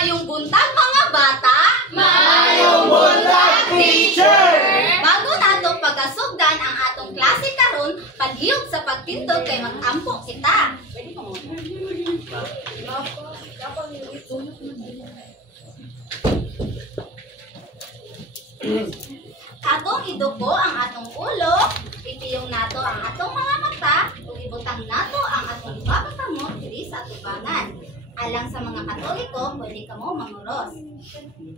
Maayong buntag mga bata. Maayong buntag, teacher. Bago nato pagkasugdan ang atong klase karon, palihog sa pagtindog kay mag-ampo kita. Atong iduko ang atong ulo, ipiyong nato ang atong mga mata, ug ibutang nato ang atong ibabakamot diri sa atubangan. Alang sa mga Katoliko, pwede kamo manguros.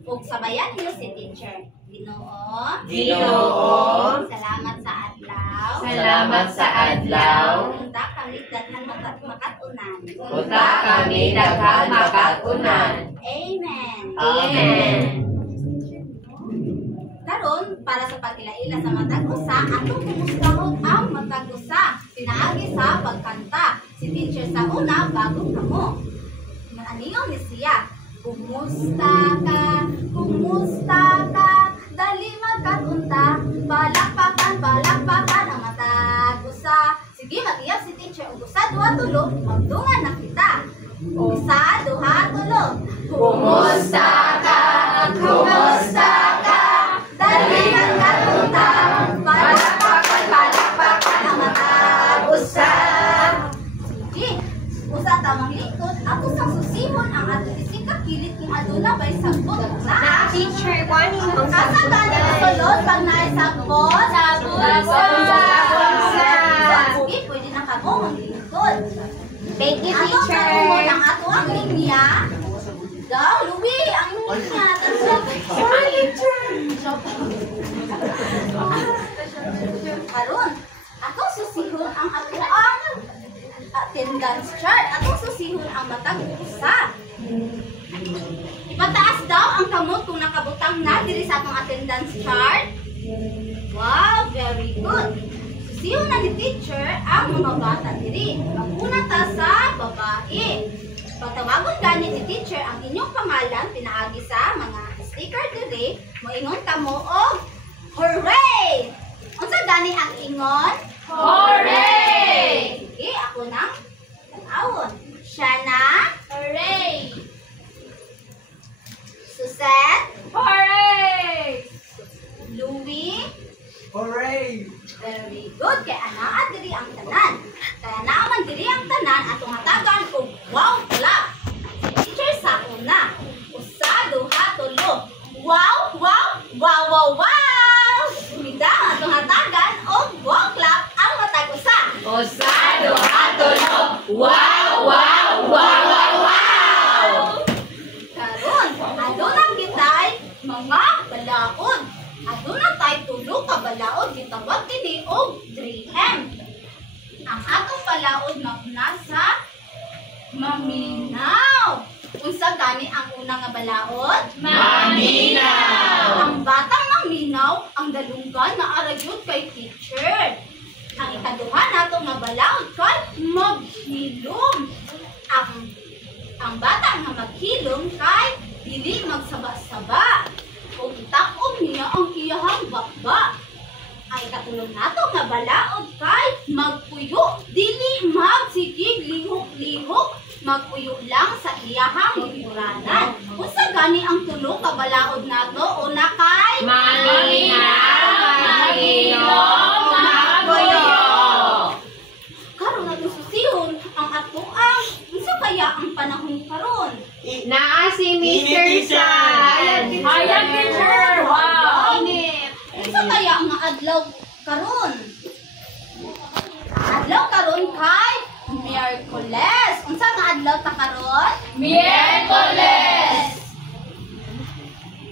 Ug sabayan niyo si teacher. Ginoo. Ginoo. Salamat sa adlaw. Salamat sa adlaw. Unta kami daghan makatunan. Unta kami daghan makatunan. Amen. Amen. Karon para sa pagkilaila sa matag usa, atong kumusgahon ang matag usa. Pinaagi sa pagkanta. Si teacher sa una bago kamo. Aniyo ni siya. Kumusta ka? Kumusta ka? Dali magkakunta. Balakpakan ang matag usa. Sige, mag-iyak si teacher. Usa, duha, tulo. Magdungan na kita. Usa, duha, tulo. Kumusta ka? Kumusta ka? Dali magkakunta. Balakpakan ang matag usa. Sige, usa tamang likod. Ako sang susihon ang ato isig kakilit kung aduna bay sagbot na. Teacher, one Asa gani masulod pag naay sagbot? Sa Sige, pwede na kamo maglingkod. Thank you, Atong teacher. katumon ang ato ang linya. Daw, Louie, ang linya. Karon, atong susihon ang ato ang attendance chart. Atong susihon ang matag usa. Ipataas daw ang kamot kung nakabutang na diri sa atong attendance chart. Wow, very good. Susihon na ni teacher ang mga bata diri. Maguna ta sa babae. Pagtawagon gani ni teacher ang inyong pangalan pinaagi sa mga sticker diri, moingon kamo og hooray! Unsa gani ang ingon? Hooray! Sige, ako nang tanawon. Shana? Hooray! Suzette? Hooray! Louie? Hooray! Very good. Kaya anaa diri ang tanan. Kaya naaman diri ang tanan atong hatagan og wow clap. Teacher sa una. Usa, duha, tulo. Wow, wow, wow, wow, wow! Mida atong hatagan og wow clap ang matag usa. Usa, duha, tulo. Wow, wow, wow, wow, wow! Karon, aduna kitay mga balaod. Aduna tay tulo ka balaod gitawag kini og 3M. Ang atong balaod mauna sa maminaw. Unsa gani ang una nga balaod? Maminaw. Ang batang maminaw ang dalunggan na aragyod kay teacher. Ang ikaduha nato nga balaod kay maghilom. Ang bata nga maghilom kay dili magsaba-saba. O itakom niya ang iyahang bakba. Ang ikatulong nato nga balaod kay magpuyo, dili magsikig lihok-lihok, magpuyo lang sa iyahang lingkuranan. Unsa gani ang tulo ka balaod nato? Una kay Maminaw, maghilom, magpuyo. Karon nato susihon ang atoang unsa kaya ang panahon karon? Naa si Mr. San. Hayag, teacher. Wow. Init. Unsa kaya nga adlaw karon? Adlaw karon kay Miyerkules. Unsa nga adlaw ta karon? Miyerkules.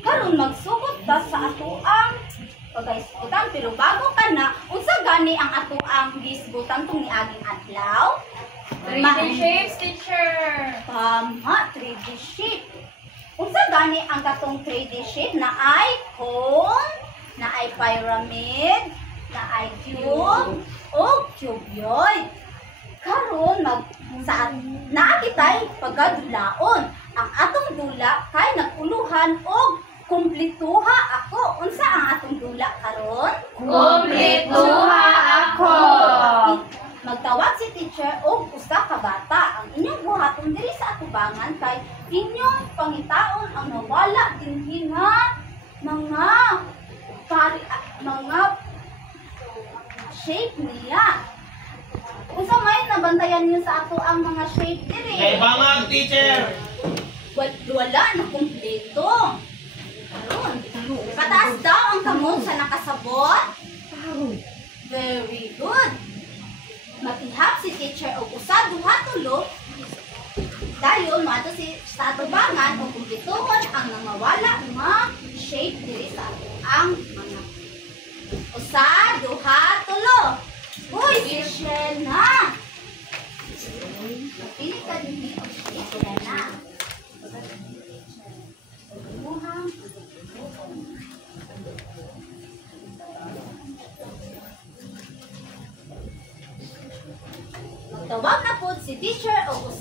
Karon magsugod ta sa atoang pag-isgutan pero bago ka na, unsa gani ang atoang gisgutan tong niaging adlaw? 3D shapes, teacher. Tama, 3D shape. Unsa gani ang katong 3D shape na ay cone, na ay pyramid, na ay cube, o cuboid. Karon naa kitay pagkadulaon. Ang atong dula kay naguluhan og kumplituha ako. Unsa ang atong dula karon? Kumplituha ako. Magtawag si teacher og usa ka bata. Ang inyong buhaton diri sa atubangan kay inyong pangitaon ang nawala dinhi nga mga shape niya. Unsa may nabantayan niyo sa ato ang mga shape diri? Kay bangag, teacher! Wala na kumpleto. Karon, pataas daw ang kamot sa nakasabot. Very good. Matihap si teacher og usa duha tulo. Dayon mo ato sa atubangan o kumpletuhon ang nawala nga shape diri sa ato ang mga usa duha tulo. Uy, si Shena. Pili ka din dito. Shena. Magtawag na po si teacher o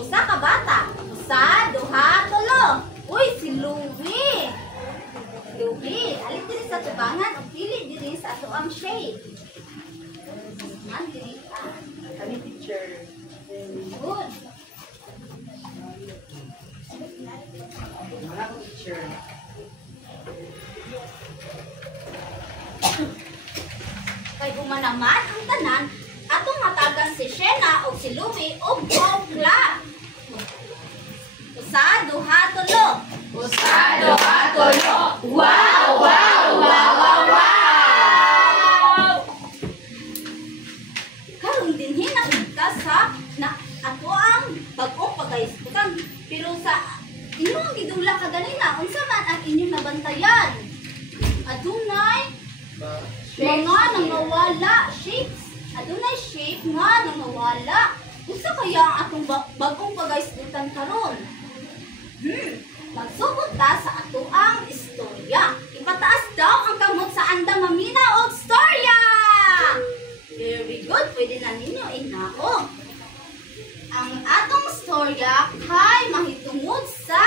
usa ka bata. Usa, duha, tulo. Uy, si Louie. Louie, alin diri sa tubangan o pili diri sa ato ang shade. Man diri ka. Kami, teacher. Good. Wala ko, teacher. Kay humanaman ang tanan, atong matagan si Shena o si Louie o bongla. Usa, duha, tulo. Usa, duha, tulo. Wow, wow, wow, wow, wow! Karon din hinakita sa na ato ang bag-ong pagkaisputan. Pero sa inyong gidula ka ganina, unsa man ang inyong nabantayan? Adunay mga nangawala shapes. Adunay shape nga nangawala. Unsa kaya ang atong bag-ong pagkaisputan karon? Magsugod ta sa ato ang istorya. Ipataas daw ang kamot sa anda mamina og storya. Very good. Pwede na ninyo inaog. Ang atong storya kay mahitungod sa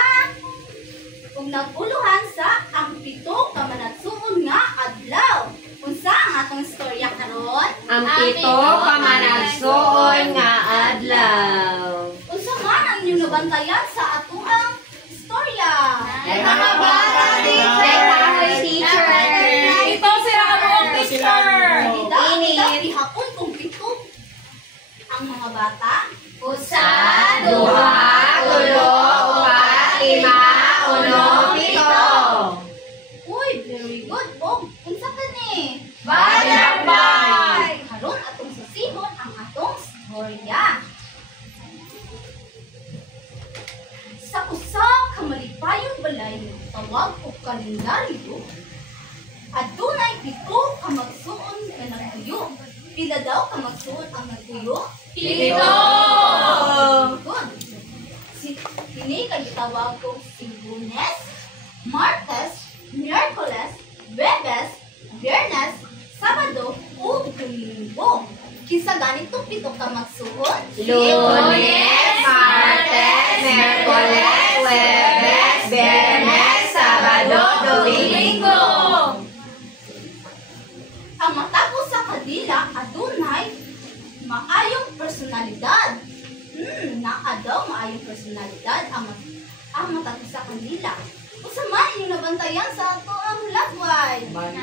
kung naguluhan sa ang pito ka managsuon nga adlaw. Unsa ang atong storya karon? Ang pito ka managsuon nga adlaw. Unsa man ang inyong nabantayan sa ato ang storya? Ay, mga bata, teacher! Ito sila ka buong teacher! Init. Ihapon kung pito ang mga bata. Usa, duha, tulo, upat, lima, uno, pito. Uy, very good. Og, unsa ka ni? Balakbay! Karon atong sasihon ang atong storya. Sa usa ka malipayong balay tawag og kalendaryo, adunay pito ka magsuon nga nagtuyo. Pila daw ka magsuon ang nagtuyo? Pito! Good. Kini kay gitawag og si Lunes, Martes, Miyerkules, Biyernes, Biyernes, Sabado ug Linggo. Kinsa ganito pito ka magsuon? Lunes, Martes, Miyerkules, Huwebes, Biyernes, Sabado, Domingo. Ang matapos sa kadila adunay maayong personalidad. Naa daw maayong personalidad ang matapos sa kanila. Unsa man inyong nabantayan sa ato ang lagway?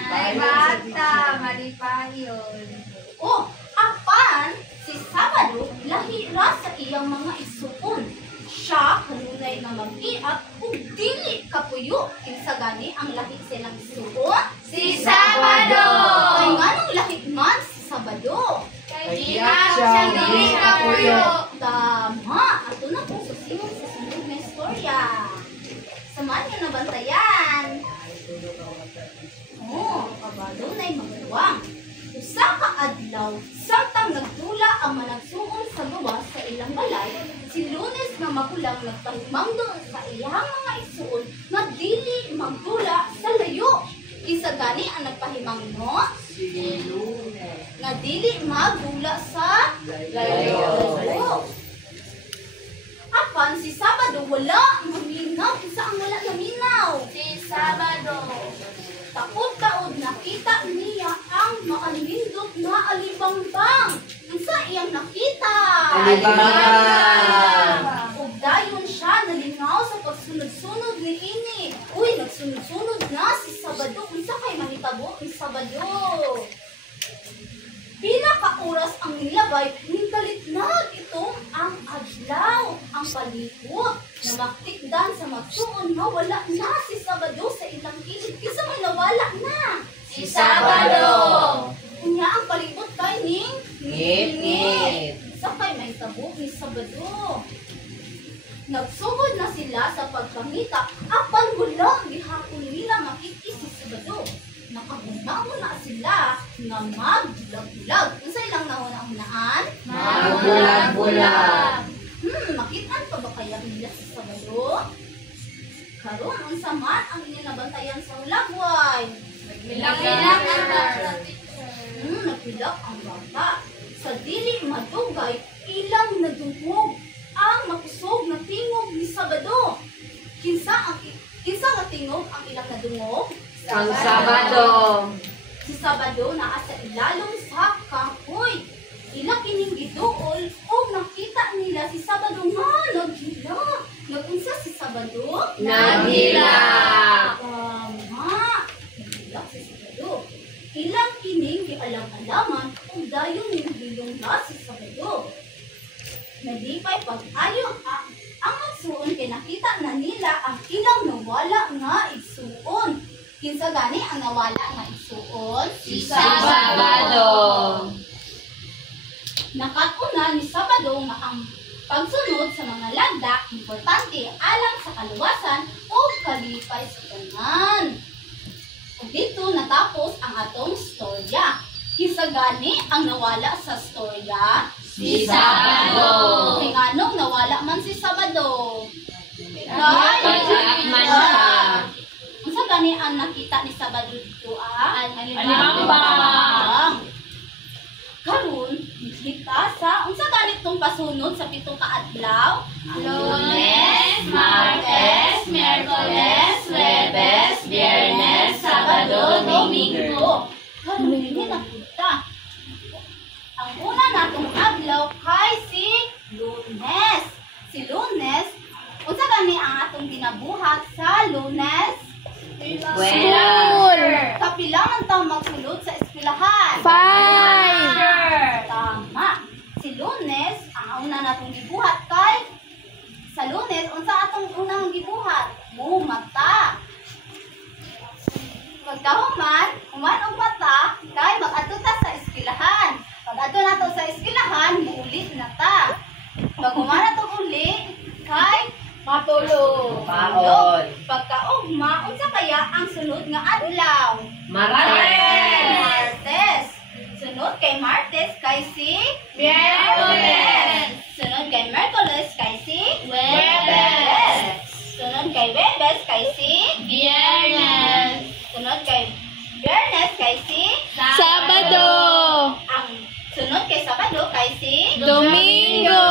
Ay, bata, malipayon. O, apan si Sabado lahi ra sa iyang mga isuon. Siya kanunay nga mag-iap ug dili kapuyo. Kinsa gani ang lahi silang isuon? Si Sabado! Kay nganong lahi man si Sabado? Kay siya dili kapuyo. Tama! Ato na po susihon sa sunod na istorya. Samahan niyo nabantayan. Kabado na'y magduwang. Usa ka adlaw, samtang nagtula ang managsuon sa gawas sa ilang balay, si Lunes nga makulang nagpahimang doon sa iyang mga isuon nga dili magtula sa layo. Isa gani ang nagpahimang mo? Si Lunes. Nga dili magdula sa layo. Apan si Sabado wala maminaw. Isa ang wala naminaw? Si Sabado. Takot-taod nakita niya ang maalindot na alibangbang. Unsa iyang nakita. Alibaga. Ug dayon siya nalingaw sa pagsunod-sunod ni ini. Uy, nagsunod-sunod na si Sabado. Unsa kay mahitabo ni Sabado? Pila ka oras ang nilabay, nintalitnag itong ang adlaw, ang palibot, na maktikdan sa magsuon na wala na si Sabado sa ilang kilid. Kisa may nawala na. Si Sabado. Unya ang palibot kay ning Ngit-ngit. Sa kay may tabo ni Sabado. Nagsugod na sila sa pagpangita, apan wala gihapon nila makita si Sabado. Nakahunahon na sila nga magbulag-bulag. Unsa ilang nahuna-hunaan? Magbulag-bulag. Makitaan pa ba kaya nila si Sabado? Karon unsa man ang inyong nabantayan sa hulagway? Bilang-bilang ang bata. Napilak ang bata. Sa dili madugay, ilang nadungog ang makusog na tingog ni Sabado. Kinsa nga tingog ang ilang nadungog? Ang Sabado. Si Sabado naa sa ilalong sa kahoy. Ila kining giduol o nakita nila si Sabado nga naghila. Nagunsa si Sabado? Naghila. Tama. Naghila si Sabado. Ilang kining gialam-alaman kung dayon nilong na si Sabado. Nalipay pag-ayo ang magsuon kay nakita na nila ang ilang nawala nga igsuon. Kinsa gani ang nawala nga igsuon? Si Sabado. Nakatuna ni Sabado nga ang pagsunod sa mga lagda importante alang sa kaluwasan o kalipay sa tanan. Ug dito natapos ang atong storya. Kinsa gani ang nawala sa storya? Si Sabado. Kay nganong nawala man si Sabado? Nagpatsak man siya. Unsa gani ang nakita ni Sabado dito Alimbang. Karon kita sa unsa gani tong pasunod sa pito ka adlaw? Lunes, Martes, Miyerkules, Huwebes, Biyernes, Sabado, Domingo. Karon ini nakita. Ang una natong adlaw kay si Lunes. Si Lunes, unsa gani ang atong ginabuhat sa Lunes? Eskwela. Kapila man taon magsulod sa eskwelahan? 5. Tama. Si Lunes, ang una natong gibuhat kay sa Lunes, unsa atong unang gibuhat? Mata. Pagkahuman, human og mata, kay mag-adto ta sa eskwelahan. Pag-adto nato sa eskwelahan, muulit na ta. Pag human nato uli, kay matulog. Paon. Pagkaugma, unsa kaya ang sunod nga adlaw? Martes. Sunod kay Martes kay si Miyerkules. Sunod kay Miyerkules kay si Huwebes. Sunod kay Huwebes kay si Biyernes. Sunod kay Biyernes kay si Sabado. ang sunod kay Sabado kay si Domingo.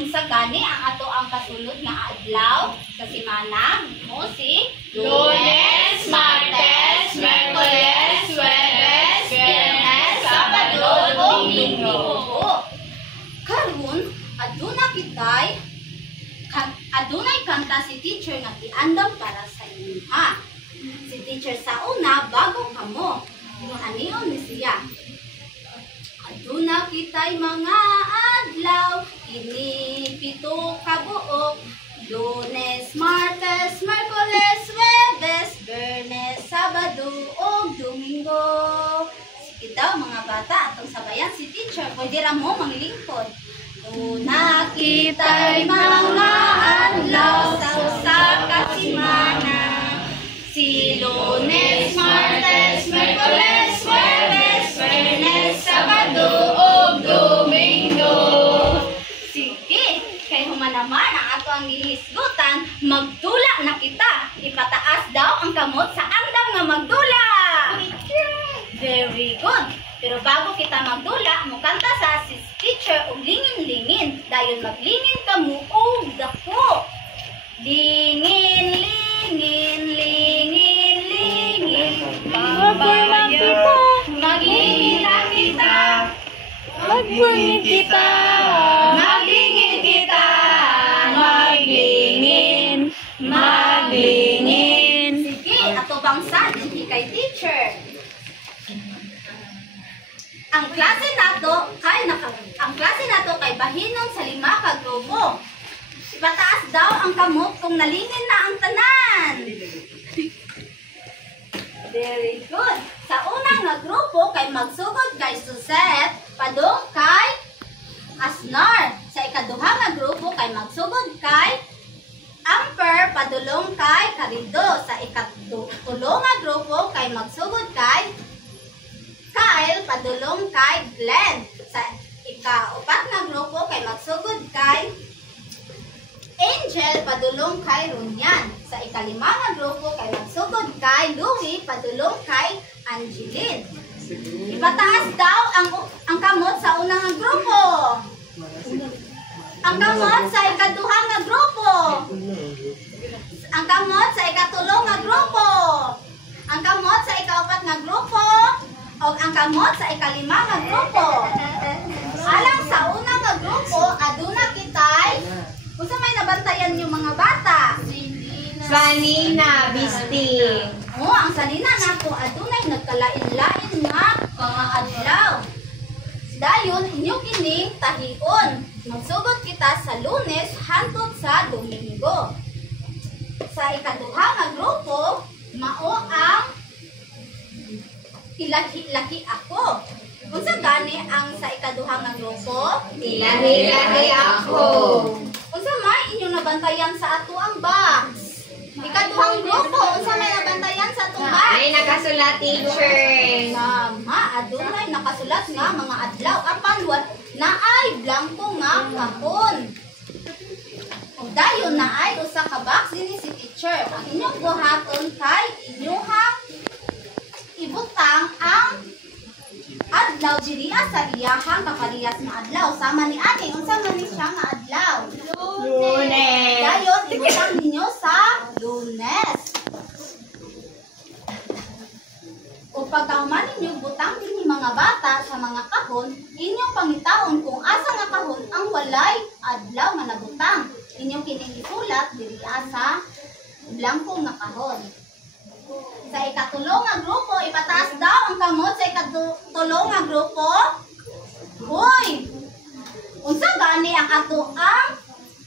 unsa gani ang ato ang kasulod nga adlaw sa semana mo si Lunes, Martes, Miyerkules, Huwebes, Biyernes, Sabado, Domingo. Karon aduna kitay adunay kanta si teacher nga giandam para sa inyo ha. Si teacher sa una bago kamo. Anion ni siya. Aduna kitay mga adlaw, ini pito ka buok. Lunes, Martes, Miyerkules, Huwebes, Biyernes, Sabado, ug Domingo. Sige daw mga bata, atong sabayan si teacher. Pwede ra mo manglingkod. Aduna kitay mga adlaw sa usa ka semana. Si Lunes, Martes, Miyerkules, Huwebes, Biyernes, Sabado, ug Domingo. Sige, kay human naman ang ato ang gihisgutan, magdula na kita. Ipataas daw ang kamot sa andam nga magdula. Very good. Pero bago kita magdula, mukanta sa si teacher og lingin-lingin. Dayon maglingin ka mo og dako. Lingin, lingin, lingin, lingin. Maglingin na kita. Maglingin kita. Maglingin kita. Maglingin. Maglingin. Sige, ato bangsa dinhi kay teacher. Ang klase nato kay bahinon sa 5 ka grupo. Ipataas daw ang kamot kung nalingin na ang tanan. Very good. Sa unang nga grupo kay magsugod kay Suset, padung kay Asnar. Sa ikaduha nga grupo kay magsugod kay Amper, padulong kay Carido. Sa ikatulo nga grupo kay magsugod kay Kyle, padulong kay Glenn. Sa ikaupat nga grupo kay magsugod kay Angel, padulong kay Runyan. Sa ikalima nga grupo kay magsugod kay Louie, padulong kay Angeline. Ipataas daw ang kamot sa unang nga grupo. Ang kamot sa ikaduha nga grupo. Ang kamot sa ikatulong nga grupo. Ang kamot sa ikaupat nga grupo. O ang kamot sa ikalima nga grupo. Alang sa unang nga grupo, aduna kitay. Kung sa may nabantayan yung mga bata. Sanina, Bisti. Ang sanina nato adunay nagkalain-lain nga mga adlaw. Dayon inyo kining tahion. Magsugod kita sa Lunes hangtod sa Domingo. Sa ikaduha nga grupo, mao ang ilahi-lahi ako. Unsa gani ang sa ikaduha nga grupo? Ilahi-lahi ako. Unsa may inyong nabantayan sa ato ang box? Ikaduhang grupo, unsa may nabantayan sa atong box? Ay, nakasulat, teacher. Tama, adunay nakasulat nga mga adlaw apan naay blanco nga kahon. Ug dayon naay usa ka box dinhi si teacher. Ang inyong buhaton kay inyong ibutang ang adlaw diriya sa iyahang kaparehas nga adlaw. Sama ni ani, unsa man ni siya nga adlaw? Lunes. Dayon ibutang ninyo sa Lunes. O pagkauman ninyo butang dinhi mga bata sa mga kahon, inyong pangitaon kung asa nga kahon ang walay adlaw nga nabutang. Inyong kining isulat diriya sa blanco nga kahon. Sa ikatulong nga grupo, ipataas daw ang kamot sa ikatulong nga grupo. Hoy! Unsa gani ang ato ang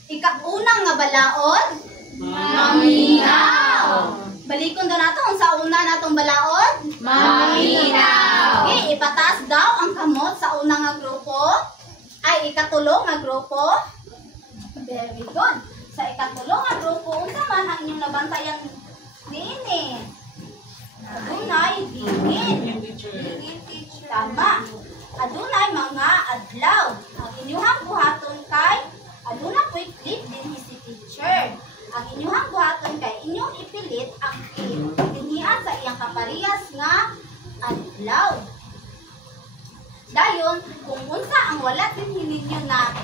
ikaunang nga balaod? Maminaw! Balikon daw nato unsa una natong balaod? Maminaw! Okay, ipataas daw ang kamot sa unang nga grupo. Ay, ikatulong nga grupo. Very good. Sa ikatulong nga grupo, unsa man ang inyong nabantayan nini? Adunay dingin. Tama. Adunay mga adlaw. Ang inyong buhaton kay aduna quick clip dinhi si teacher. Ang inyong buhaton kay inyong ipilit ang dinhian sa iyang kaparehas nga adlaw. Dayon kung unsa ang wala dinhi ninyo na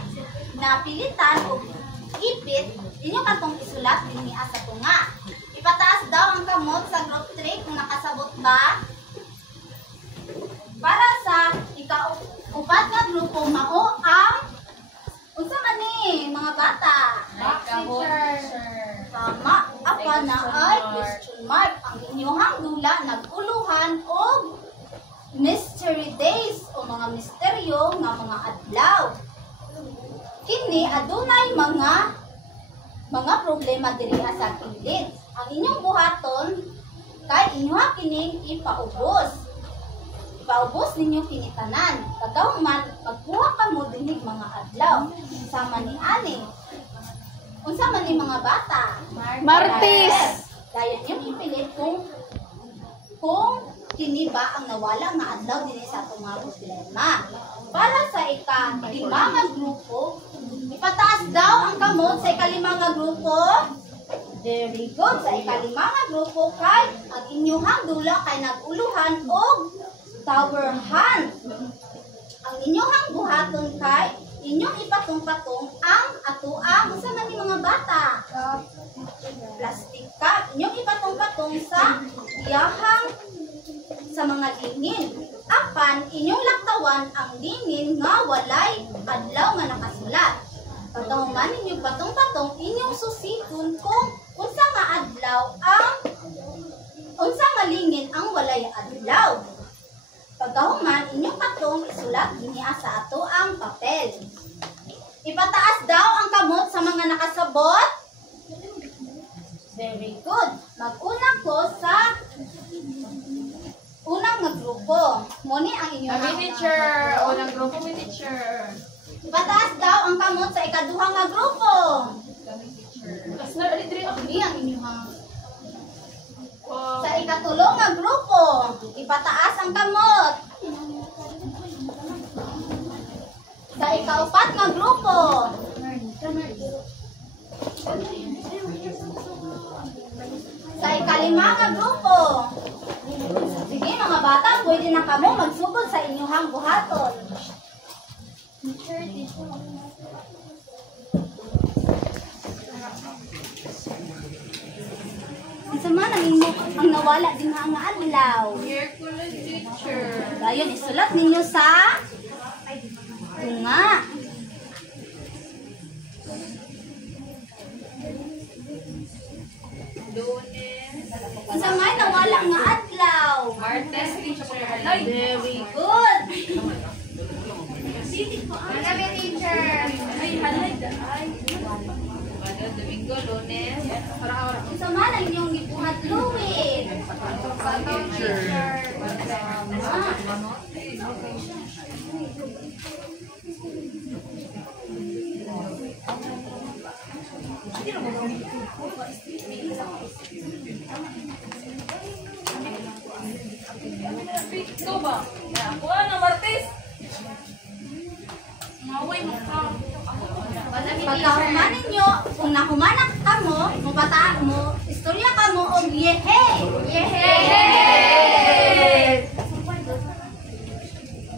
napilitan o ipit, inyo katong isulat dinhi sa tunga. Ipataas daw ang kamot sa group 3 kung nakasabot ba. Para sa ikaupat nga grupo, mao ang unsa man ni mga bata? Tama. Apa na ay question mark. Ang inyong dula naguluhan og mystery days o mga misteryo nga mga adlaw. Kini adunay mga problema diri sa kilid. Ang inyong buhaton kay inyong kining ipaubos. Ipaubos ninyo kini tanan. Kagaw man pagkuha ka mo dinhi mga adlaw sama ni ani. Unsa man ni mga bata? Martes. Dayon yung ipilit kung kini ba ang nawala nga adlaw dinhi sa atong mga problema. Para sa ika-5 nga grupo, ipataas daw ang kamot sa ika-5 nga grupo. Very good. Sa ika-5 nga grupo kay ang inyong dula kay naguluhan og towerhan. Ang inyong buhaton kay inyong ipatong-patong ang atuang sa man mga bata. Plastic cup. Inyong ipatong-patong sa iyahang sa mga lingin. Apan inyong laktawan ang lingin nga walay adlaw nga nakasulat. Pagkahuman inyong patong-patong inyong susikon kung unsa nga adlaw ang unsa nga lingin ang walay adlaw. Pagkahuman inyong patong isulat dinhi sa ato ang papel. Ipataas daw ang kamot sa mga nakasabot. Very good. Mag-una ko sa unang nga grupo. Muni ang inyong Teacher. Unang grupo mi teacher. Ipataas daw ang kamot sa ikaduha nga grupo. Asnar ali diri ako. Muni ang inyong sa ikatulong nga grupo. Ipataas ang kamot. Sa ikaupat nga grupo. Sa ikalima nga grupo. Sige mga bata, pwede na kamo magsugod sa inyong buhaton. Isa man ang nawala din nga nga adlaw. Here ko lang teacher. Dayon isulat ninyo sa tunga. Lunes. Isa man nawala nga adlaw. Martes teacher. Very good. Ano teacher? Ay, halay da. Ay. Domingo, Lunes. Isa man ang inyong gibuhat luwit. Teacher. Ito ba? Ako na, Martes. Maway mo ka. Pagkahuman ninyo, kung nahumanak ka mo bata mo, istorya ka mo og yehe. Yehe!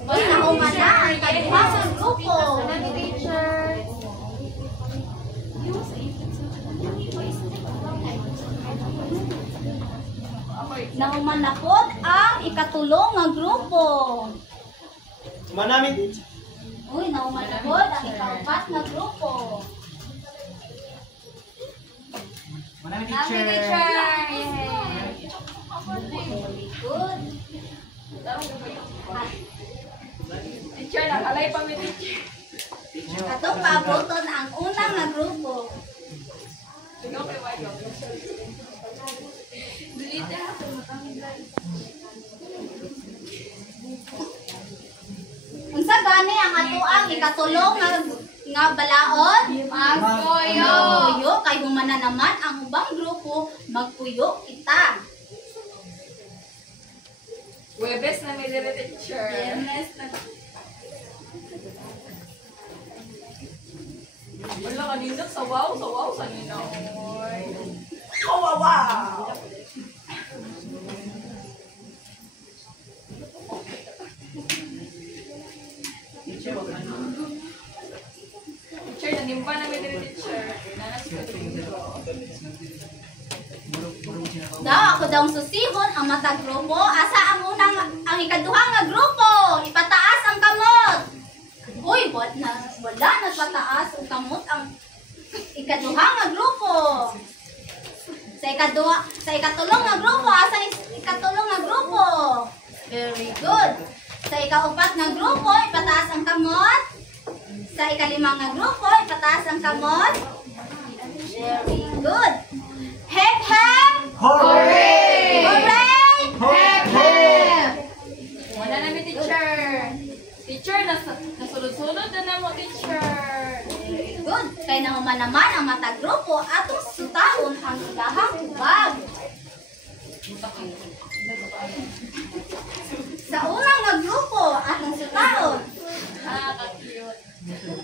Uy, nahuman na ang kaduha sa grupo. Teacher. Nahuman na po ang ikatulong nga grupo. Manami teacher. Uy, nahuman na po ang ikaupat nga grupo. Manami Teacher. Good. Teacher, nakalay pa mi teacher. Katong pabuton ang unang nga grupo. Ikaw kay Wayo. Dulita ako matanggal. Unsa gani ang atoang ikatulong nga balaod? Magkoyo. Magpuyo kay humana naman ang ubang grupo magpuyo kita. Webes na may dire teacher. Yes. Wala kanina sawaw sa ninoy. Kawawa. Teacher, nanimba na may dire teacher. Nanas ko dito. Daw ako daw susihon ang matag grupo. Asa ang ikaduha nga grupo? Ipataas ang kamot. Uy, wala na pataas ang kamot ang ikaduha nga grupo. Sa ikatulong nga grupo, asa ikatulong nga grupo? Very good. Sa ikaupat nga grupo, ipataas ang kamot. Sa ikalima nga grupo, ipataas ang kamot. Very good. Hep hep! Hooray! Hooray! Hep hep! Wala na may teacher. Teacher, nasulod-sulod na na mo teacher. Very good. Kaya naman naman ang matag grupo atong sutaon ang ilahang ubag. Sa unang nga grupo atong sutaon. Ka-cute.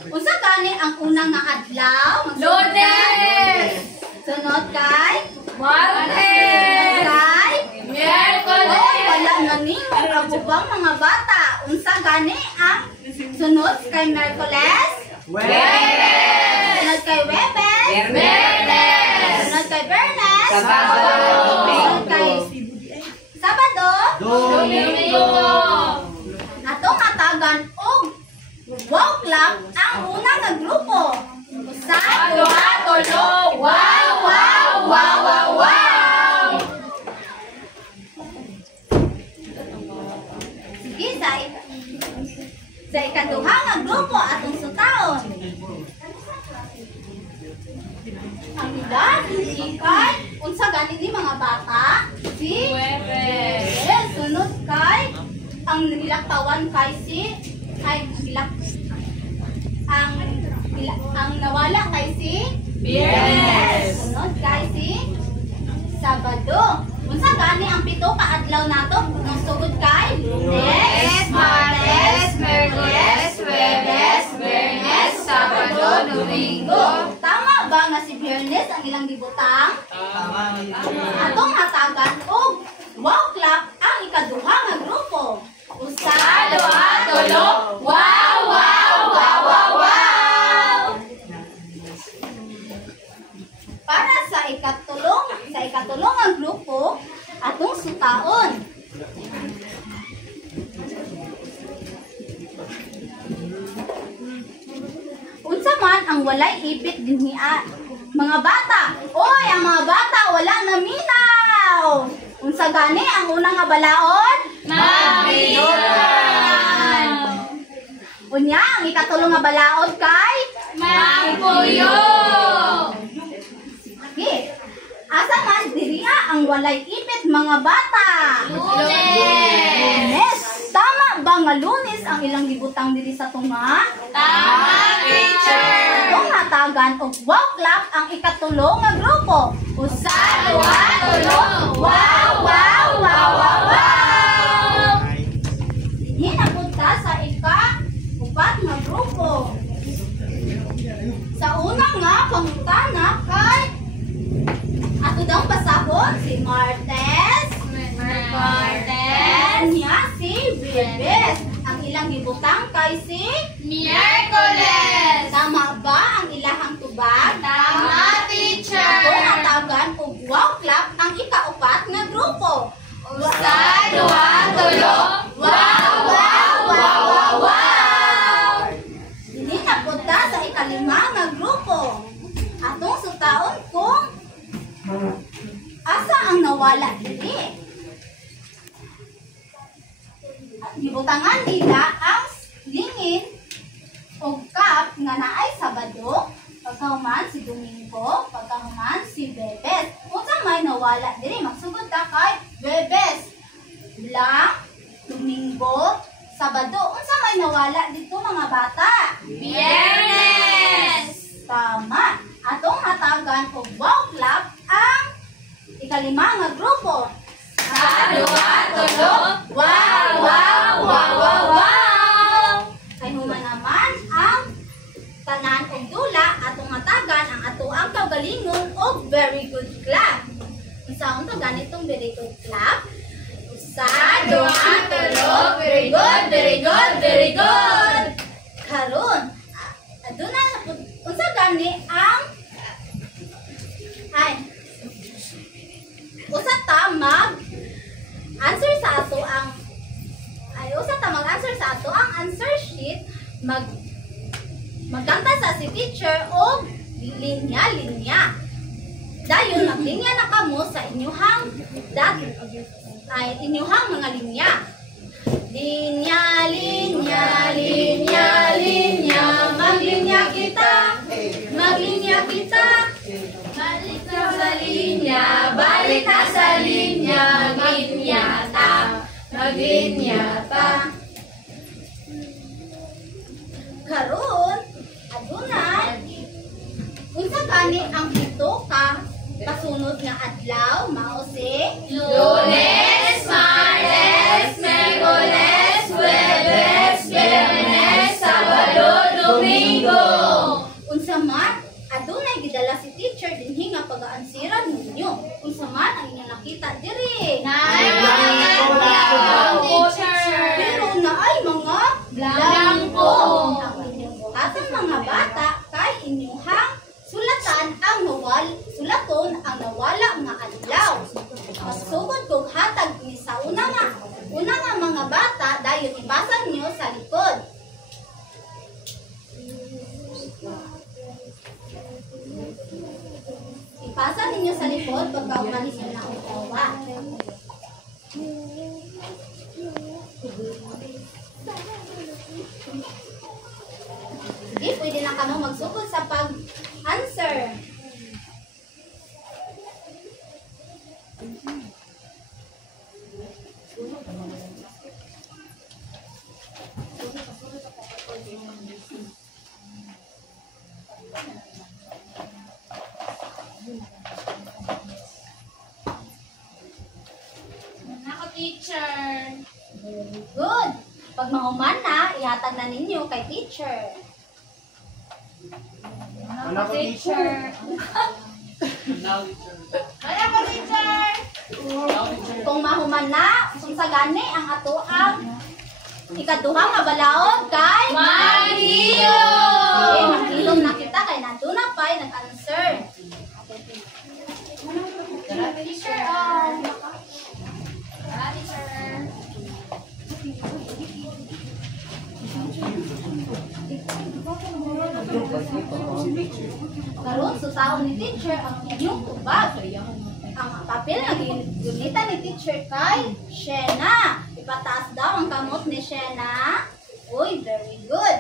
Unsa gani ang unang nga adlaw? Lunes! Sunod kay Martes! kay Miyerkules! Oy, wala na ninyo ang ubang mga bata. Unsa gani ang sunod kay Miyerkules? Webes! Sunod kay Webes? Bernes! Sunod kay Bernes? Sabado! Sunod kay Sabado? Domingo! Domingo! clap ang una nga grupo. Usa, Duha, tulo. Wow, wow, wow, wow, wow. sige sa ikaduha nga grupo atong sutaon. Ang ilan, ikan, unsa gani ni mga bata? Si Huwebes. Yes, sunod kay ang nilaktawan kay si ang nawala kay si Biyernes. sunod kay si Sabado. Unsa gani ang pito ka adlaw nato? Nang sugod kay Lunes, Martes, Miyerkules, Huwebes, Biyernes, Sabado, Domingo. Tama ba nga si Biyernes ang ilang gibutang? Tama. Atong hatagan og wow clap ang ikaduha nga grupo. Usa, Duha, tulo. Wow, wow, wow, wow, wow. para sa ikatulong ang grupo atong sutaon. Unsa man ang walay ipit dinhiya? Mga bata, oy, ang mga bata wala na minaw. Unsa gani ang una nga balaod? Mabilan. Unya, ang ikatulong nga balaod kay Magpuyo. Sige. Asa man diriya ang walay ipit mga bata? Lunes. Tama ba nga Lunes ang ilang gibutang diri sa tunga? Tama, teacher. Itong hatagan og wow clap ang ikatulong nga grupo. Usa, Duha, tulo. Wow, wow, wow, wow, wow. hinabot ka sa ika-upat nga grupo. Sa una nga pangutana kay ato daw basahon si Martes. Martes. Niya si Bebes. Ang ilang gibutang kay si Miyerkules. Tama ba ang ilahang tubag? Tama, teacher. Kung atagan og wow clap ang ikaupat nga grupo. Usa, duha, tulo. Wow, wow, wow, wow, wow. Dili na punta sa ikalima nga grupo. Atong sutaon kung asa ang nawala dili. Gibutangan nila ang lingin o cup nga naay Sabado, pagkahuman si Domingo, pagkahuman si Bebes. Unsa may nawala diri magsugod ta kay Bebes. Blang, Domingo, Sabado. Unsa may nawala dito mga bata? Biyernes. Tama. Atong hatagan og wow clap ang ikalima nga grupo. Sa duha, tulo. Wow, wow, wow, wow, wow. Kay human naman ang tanan og dula atong hatagan ang atoang kaugalingon og very good clap. Unsaon to ganitong very good clap? Usa, Duha, tulo. Very good, very good, very good. Karon, aduna na pud unsa gani ang usa ta mag answer sa ato ang usa ta mag answer sa ato ang answer sheet magkanta sa si teacher og linya dayon maglinya na kamo sa inyuhang inyuhang mga linya. Linya, linya, linya, linya, maglinya kita, maglinya kita. Balik na sa linya, balik na sa linya, maginyata, maginyata. Karon, aduna, unsa gani ang pito ka kasunod nga adlaw mao si Lunes, Martes, Miyerkules, Huwebes, Biyernes, Sabado, Domingo. unsa man adunay gidala si teacher dinhi nga pag-aansiran ninyo. Unsa man ang inyong nakita diri. Teacher. Pero naay mga Blanco. Ang inyong buhatang mga bata kay inyuhang sulatan ang sulaton ang nawala nga adlaw. Magsugod kog hatag ni sa una nga mga bata dayon ibasa niyo sa likod. Ipasa ninyo sa likod pagkauman ninyo na utawa. Sige, pwede na kamo magsugod sa pag-answer. Ako, teacher. Very good. Pag mahuman na, ihatag na ninyo kay teacher. Wala ko teacher. Wala ko, teacher. Kung mahuman na, kung sa gani ang ato ang ikaduha nga balaod kay Maghilom! Okay, maghilom na kita kay nandun na pa nag-answer. Teacher, teacher. Karon susaon ni teacher ang inyong tubag. Ang papel na gunitan ni teacher kay Shena. Ipataas daw ang kamot ni Shena. Uy, very good.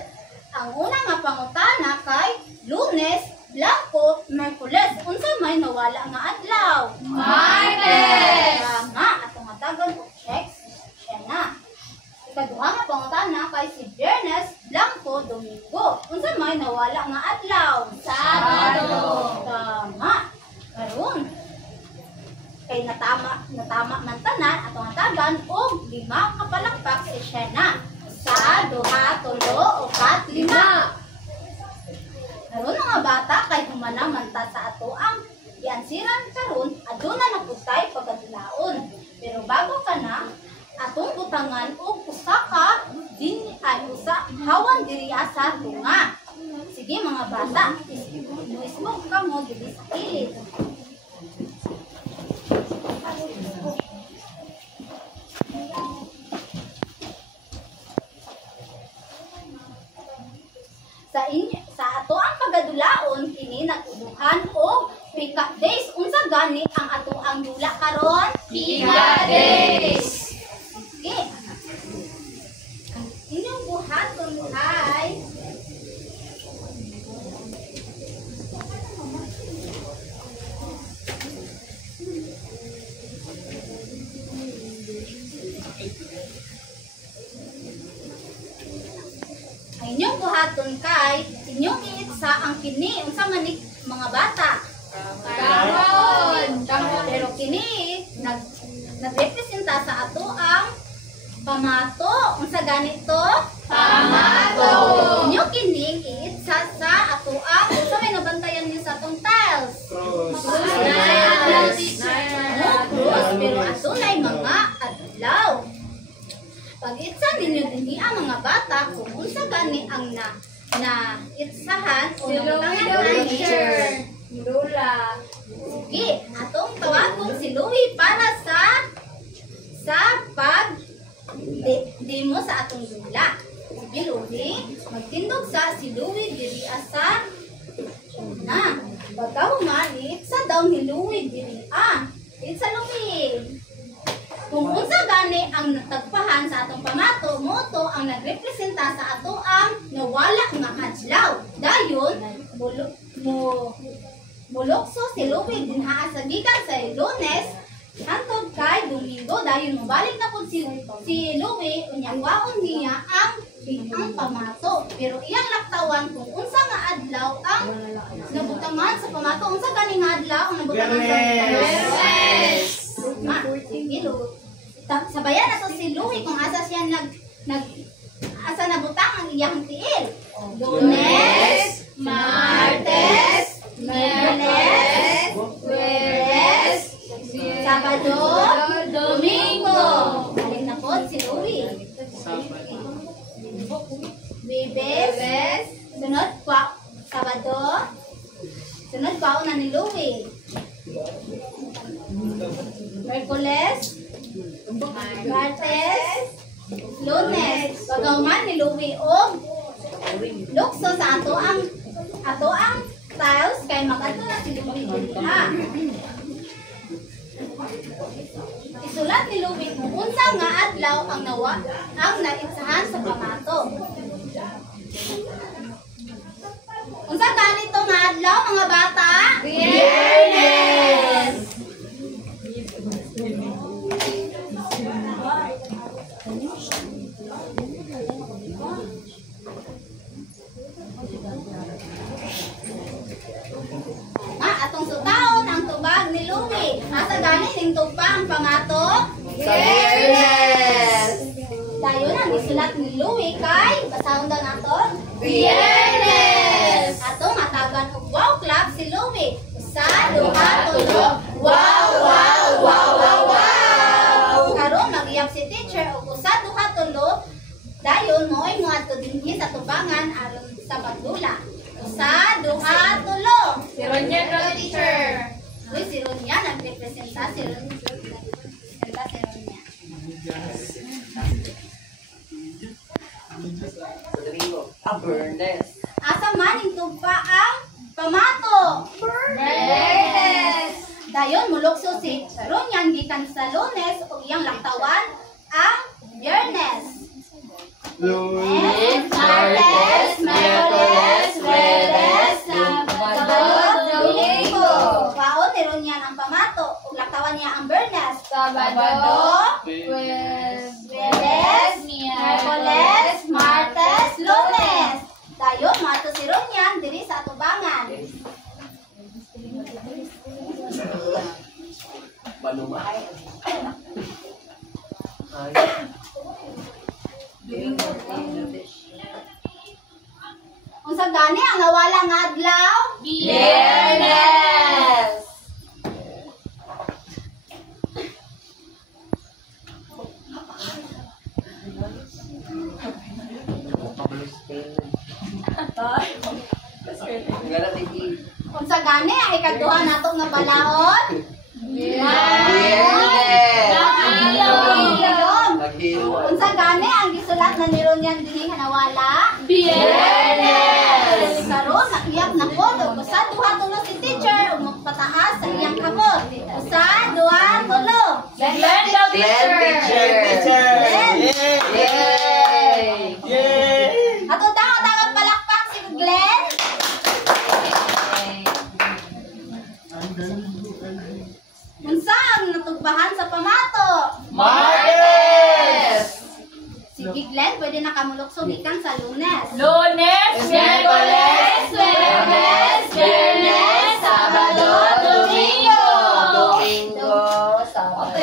Ang una nga pangutana kay Lunes, Blanco, Merkules. Unsa may nawala nga adlaw? Martes! Tama. Atong matagon og check si Shena. Ikaduha nga pangutana kay si Bernes, Blanco, Domingo. Unsa may nawala nga adlaw? Sabado. Tama. Karon kay natama man tanan atong hatagan og 5 kapalakpak si Shena. Sa duha, tulo, upat, 5. Karon mga bata kay humana man ta sa ato ang iansiran karon aduna na putay pagkadulaon. Pero bago ka na atong butangan og usa ka hawan diri sa tunga. Sige mga bata, ismo ka mo diri sa kilid. Sa ato ang pagadulaon kini nagtuduhan og Pika Days. Unsa gani ang ato ang dula karon? Pika Days. Sige. Inyong buhaton ay inyong buhaton kay inyong iitsa ang kini unsa man ni mga bata. Karon. Pero kini nagrepresenta sa ato ang pamato. Unsa ganito? Pamato. Inyo kining iitsa sa ato ang unsa may nabantayan niyo sa atong tiles. Cross, pero ato nay mga adlaw. Pag-itsa ninyo dinhi ang mga bata kung unsa gani ang na itsahan o nabantayan ang teacher. Lula. Sige, atong tawagon si Louie para sa pag demo sa atong dula. Sige, Louie, magtindog si Louie diri sa una. Bagaw nga, itsa daw ni Louie diri Itsa Louie. Kung unsa gani ang natagpahan sa atong pamato, moto ang nagrepresenta sa ato ang nawala nga adlaw. Dayon, mulokso si Louie dinhaa sa gikan sa Lunes hangtod kay Domingo. Dayon mobalik na pud si Louie unyang waon niya ang pamato. Pero iyang laktawan kung unsa nga adlaw ang nabutangan sa pamato. Unsa gani nga adlaw ang nabutangan sa Bernes. Sige, sabayan na to si Louie kung asa siya asa nabutang ang iyang tiil. Lunes, Martes, Miyerkules, Huwebes, Sabado, Domingo. Balik na po si Louie. Huwebes, sunod pa Sabado, sunod pa na ni Louie. Miyerkules, Martes, Lunes. Pagauman ni Louie og lukso sa ato ang tiles kay mag-adto na si Louie Ha? Isulat ni Louie kung unsa nga adlaw ang naitsahan sa pamato. Unsa ganito nga adlaw mga bata? Biyernes! Atong sutaon ang tubag ni Louie. Asa gani ning tugpa ang pamato? Biyernes! Dayon ang isulat ni Louie kay basahon daw naton. Biyernes! Atong matagan og wow clap si Louie. Usa, duha, tulo. Wow, wow, wow, wow, wow! Karon magiyap si teacher og usa, duha, tulo. Dayon mo'y moadto dinhi sa tubangan aron sa pagdula. Usa, duha, tulo. Si Ronya ka, teacher. Uy, si Ronya nagrepresenta si Ronya. Nagrepresenta si Ronya. Biyernes! Asa man ning tugpa ang pamato? Biyernes! Dayon mulukso si Ronyan gikan sa Lunes ug iyang laktawan ang Biyernes. Lunes, Martes, Miyerkules, Huwebes, Sabado, Linggo. Baon ni Ronyan ang pamato ug laktawan niya ang Biyernes. Sabado, Huwebes, Miyerkules, Martes, Lunes. Dayon mato si Ronyan diri sa atubangan. Unsa gani ang nawala nga adlaw? Biyernes! Unsa gani ang ikaduha nato nga balaod? Biyernes! Unsa gani ang gisulat na ni Ronyan dinhi nga nawala? Biyernes! Karon nakiyap na po ug usa, duha, tulo si teacher ug magpataas sa iyang kamot. Usa, duha, tulo. Glenn daw, teacher! Yay! Ato tangon palakpak si Glenn. Unsa ang natugbahan sa pamato? Martes! Sige Glenn, pwede na kamulokso gikan sa Lunes. Lunes, Miyerkules, Huwebes, Biyernes, Sabado, Domingo! Sabado,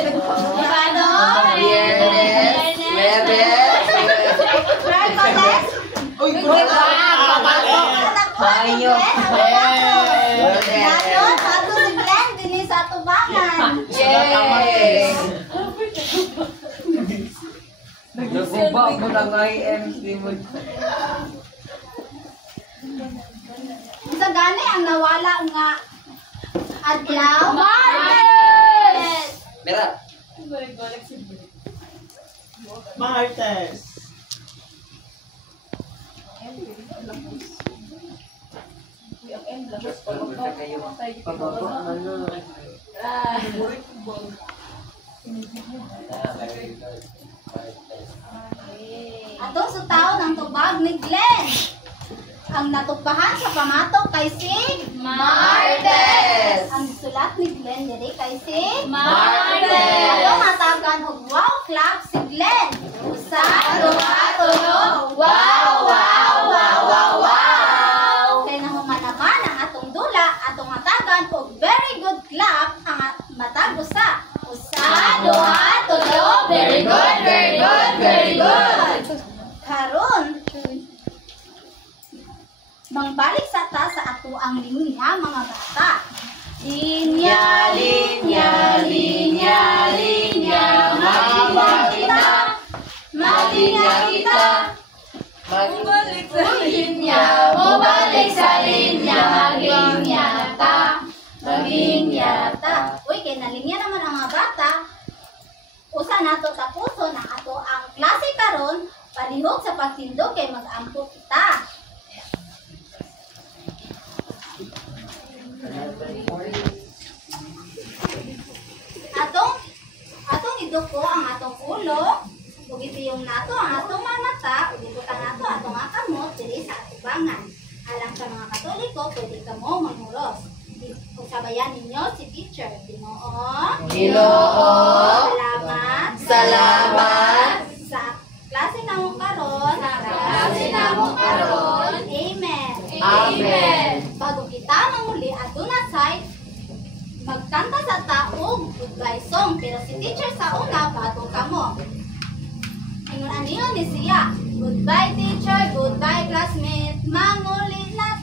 Biyernes, Huwebes, Miyerkules, Mayo, Dayon, ato si Glenn dinhi sa atubangan. Yay! Naguba mo ng IMC mo. Unsa gani ang nawala nga adlaw? Martes! Mera. Martes! Atong sutaon ang tubag ni Glenn. Ang natugbahan sa pamato kay si Martes! Ang sulat ni Glenn diri kay si Martes! Atong matagan og wow clap si Glenn. Usa, duha, tulo. Wow, wow, wow, wow, wow! Kay nahuman naman ang atong dula, atong matagan og very good clap ang matag usa. Usa, duha, tulo. Very good, very good, very good! Karon, mangbalik sa ta sa ato ang linya mga bata. Linya, linya, linya, linya, malinya kita, malinya kita. Bumalik sa linya, bumalik sa linya, maging yata, maging yata. Uy, kay nalinya naman ang mga bata. Usa nato tapuson ang ato ang klase karon, palihog sa pagtindog kay mag-ampo kita. iduko ang atong ulo, ug ipiyong nato ang atong mga mata, ug ibutan nato atong mga kamot diri sa atubangan. Alang sa mga Katoliko, pwede ka mo magmuros. Kung sabayan ninyo si teacher, Ginoo. Ginoo. Salamat. Salamat. Sa klase namong karon. Amen. Amen. Bago kita manguli aduna say magkanta sa taong goodbye song, pero si teacher sa una bago kamo. Ingon aniyon ni siya. Goodbye teacher, goodbye classmate, manguli na